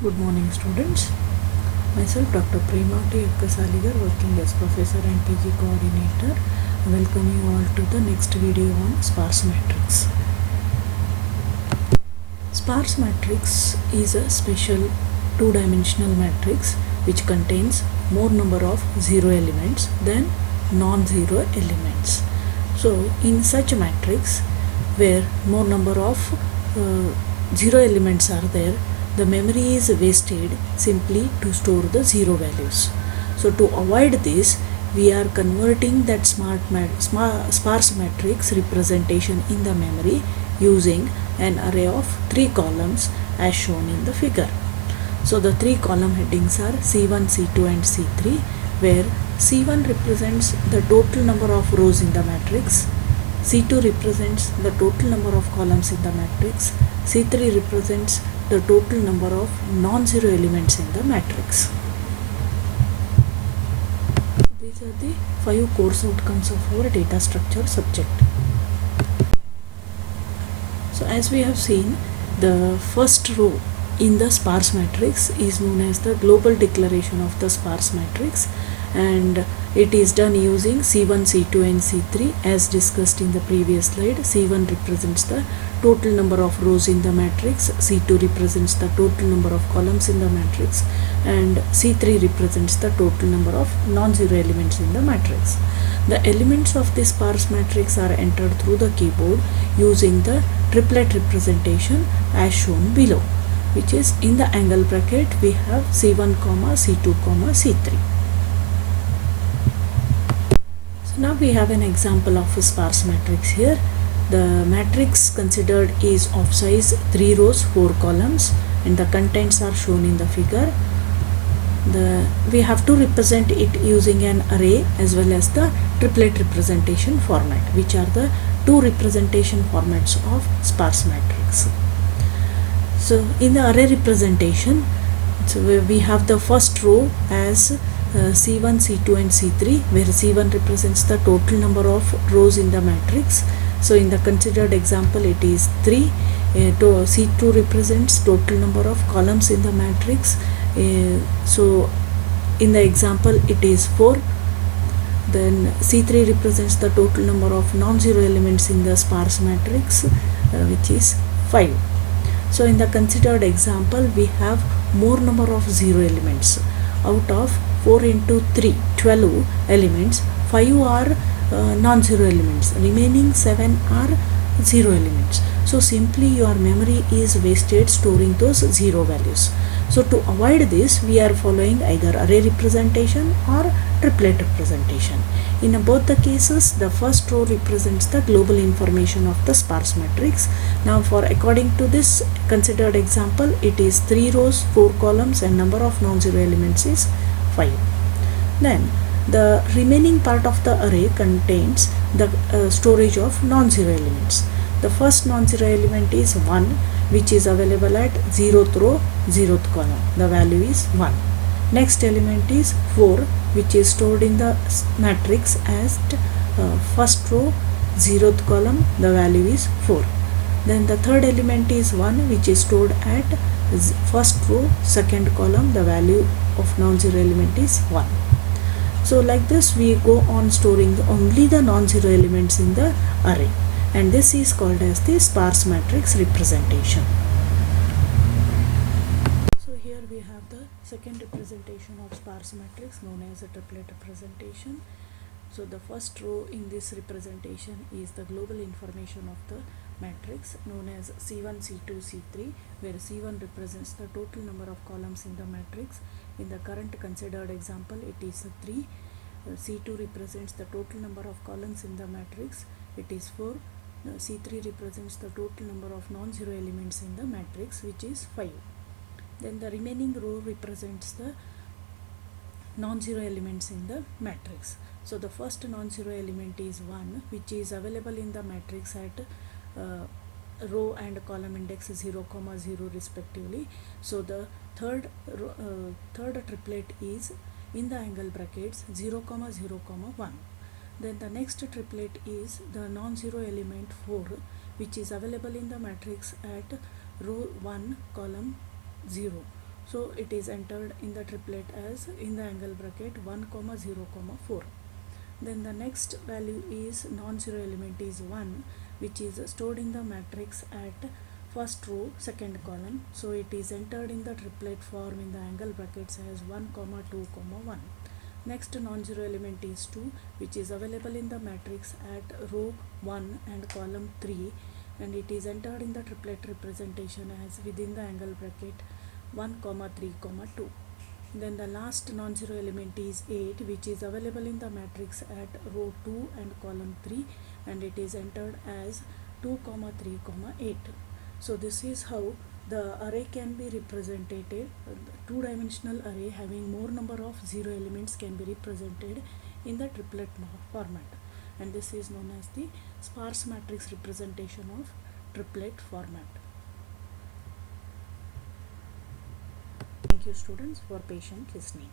Good morning, students. Myself, Dr. Prema T. Akkasaligar, working as Professor and PG Coordinator. I welcome you all to the next video on sparse matrix. Sparse matrix is a special two-dimensional matrix which contains more number of zero elements than non-zero elements. So, in such a matrix where more number of zero elements are there, the memory is wasted simply to store the zero values. So to avoid this, we are converting that sparse matrix representation in the memory using an array of 3 columns as shown in the figure. So the 3 column headings are C1, C2 and C3, where C1 represents the total number of rows in the matrix, C2 represents the total number of columns in the matrix, C3 represents the total number of non-zero elements in the matrix. These are the 5 course outcomes of our data structure subject. So as we have seen, the first row in the sparse matrix is known as the global declaration of the sparse matrix, and it is done using C1, C2 and C3 as discussed in the previous slide. C1 represents the total number of rows in the matrix, C2 represents the total number of columns in the matrix, and C3 represents the total number of non-zero elements in the matrix. The elements of this sparse matrix are entered through the keyboard using the triplet representation as shown below, which is in the angle bracket we have C1, C2, C3. So now we have an example of a sparse matrix here. The matrix considered is of size 3 rows 4 columns and the contents are shown in the figure. We have to represent it using an array as well as the triplet representation format, which are the two representation formats of sparse matrix. So in the array representation, so we have the first row as C1, C2 and C3, where C1 represents the total number of rows in the matrix. So in the considered example it is 3. C2 represents total number of columns in the matrix. So in the example it is 4. Then C3 represents the total number of non-zero elements in the sparse matrix, which is 5. So in the considered example we have more number of zero elements. Out of 4 into 3, 12 elements, 5 are non-zero elements, remaining 7 are zero elements. So simply your memory is wasted storing those zero values. So to avoid this, we are following either array representation or triplet representation. In both the cases, the first row represents the global information of the sparse matrix. Now according to this considered example, it is 3 rows 4 columns and number of non-zero elements is 5. Then the remaining part of the array contains the storage of non-zero elements. The first non-zero element is 1, which is available at 0th row, 0th column. The value is 1. Next element is 4, which is stored in the matrix as first row, 0th column. The value is 4. Then the third element is 1, which is stored at first row, second column. The value of non-zero element is 1. So like this we go on storing only the non-zero elements in the array, and this is called as the sparse matrix representation. So here we have the second representation of sparse matrix known as a triplet representation. So the first row in this representation is the global information of the matrix known as C1, C2, C3, where C1 represents the total number of columns in the matrix. In the current considered example it is 3. C2 represents the total number of columns in the matrix, it is 4. C3 represents the total number of non-zero elements in the matrix, which is 5. Then the remaining row represents the non-zero elements in the matrix. So the first non-zero element is 1, which is available in the matrix at row and column index 0, 0 respectively. So the third triplet is in the angle brackets 0, 0, 1. Then the next triplet is the non-zero element 4, which is available in the matrix at row 1 column 0. So it is entered in the triplet as in the angle bracket 1 comma 0 comma 4. Then the next value is non-zero element is 1, which is stored in the matrix at first row second column. So it is entered in the triplet form in the angle brackets as 1 comma 2 comma 1. Next non-zero element is 2, which is available in the matrix at row 1 and column 3, and it is entered in the triplet representation as within the angle bracket 1 comma 3 comma 2. Then the last non-zero element is 8, which is available in the matrix at row 2 and column 3, and it is entered as 2 comma 3 comma 8. So this is how the array can be represented. Two-dimensional array having more number of zero elements can be represented in the triplet format, and this is known as the sparse matrix representation of triplet format. Thank you students for patient listening.